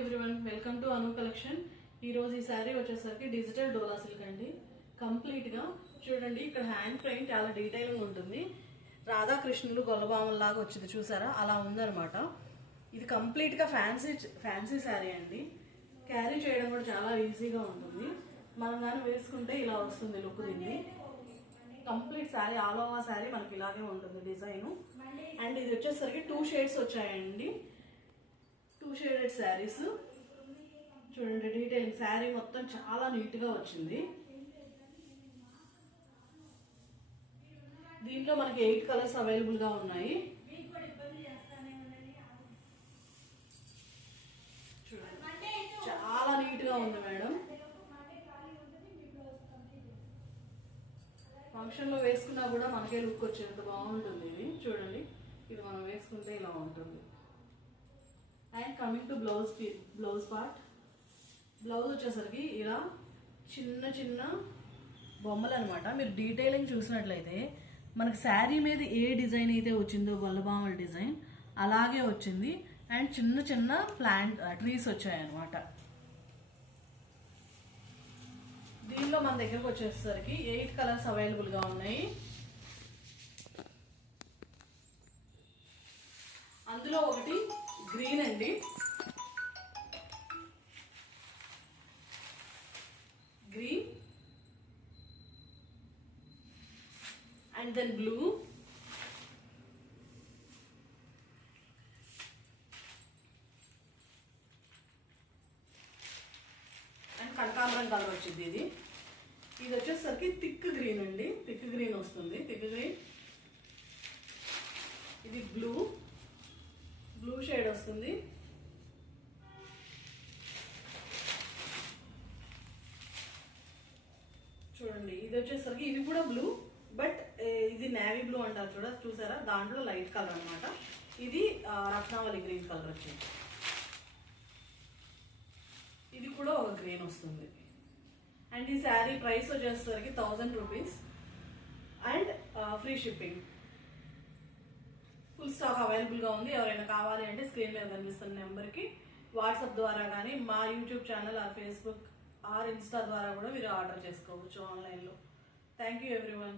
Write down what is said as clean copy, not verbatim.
Everyone welcome to Anu collection. ఈ రోజు ఈ సారీ వచ్చేసరికి డిజిటల్ డోలా సిల్క్ అండి. కంప్లీట్ గా చూడండి, ఇక్కడ హ్యాండ్ ప్రింట్ చాలా డీటెయిలింగ్ ఉంటుంది. రాధాకృష్ణులు గొల్లబామల లాగా వచ్చింది చూసారా, అలా ఉందన్నమాట. ఇది కంప్లీట్ గా ఫ్యాన్సీ శారీ అండి. క్యారీ చేయడం కూడా చాలా ఈజీగా ఉంటుంది. మనం కానీ వేసుకుంటే ఇలా వస్తుంది లుక్. దీన్ని complete sari, all over sari మనకి ఇలాగే ఉంటుంది డిజైన్. అండ్ ఇది వచ్చేసరికి 2 షేడ్స్ వచ్చాయండి. 2 షేడెడ్ శారీస్ చూడండి. డీటెయిలింగ్ శారీ మొత్తం చాలా నీట్ గా వచ్చింది. దీంట్లో మనకి 8 కలర్స్ అవైలబుల్ గా ఉన్నాయి. చూడండి, చాలా నీట్ గా ఉంది మేడం. ఫంక్షన్ లో వేసుకున్నా కూడా మనకే లుక్ వచ్చేంత బాగుంటుంది. ఇది చూడండి, ఇది మనం వేసుకుంటే ఇలా ఉంటుంది. And coming to blouse part. Blouse వచ్చేసరికి ఇలా చిన్న చిన్న బొమ్మలు అనమాట. మీరు డీటెయిలింగ్ చూసినట్లయితే మనకు శారీ మీద ఏ డిజైన్ అయితే వచ్చిందో గొల్లబామల డిజైన్ అలాగే వచ్చింది. అండ్ చిన్న చిన్న ట్రీస్ వచ్చాయన్నమాట. దీనిలో మన దగ్గరకు వచ్చేసరికి 8 కలర్స్ అవైలబుల్ గా ఉన్నాయి. అందులో ఒకటి గ్రీన్ అండి, green and then blue and కనకాంబరం కలర్ వచ్చింది. ఇది వచ్చేసరికి థిక్ గ్రీన్ అండి. థిక్ గ్రీన్ వస్తుంది, థిక్ గ్రీన్. ఇది బ్లూ షేడ్ వస్తుంది. చూడండి, ఇది వచ్చేసరికి ఇది కూడా బ్లూ, బట్ ఇది నేవీ బ్లూ అంటారు చూసారా, దాంట్లో లైట్ కలర్ అనమాట. ఇది రత్నావళి గ్రీన్ కలర్ వచ్చింది. ఇది కూడా ఒక గ్రీన్ వస్తుంది. అండ్ ఈ శారీ ప్రైస్ వచ్చేసరికి 1000 rupees and free shipping. Full stock available గా ఉంది. ఎవరైనా కావాలి అంటే స్క్రీన్ మీద కనిపిస్తున్న నెంబర్కి వాట్సాప్ ద్వారా కానీ మా YouTube channel or Facebook are Insta ద్వారా కూడా మీరు ఆర్డర్ చేసుకోవచ్చు ఆన్లైన్లో. Thank you everyone.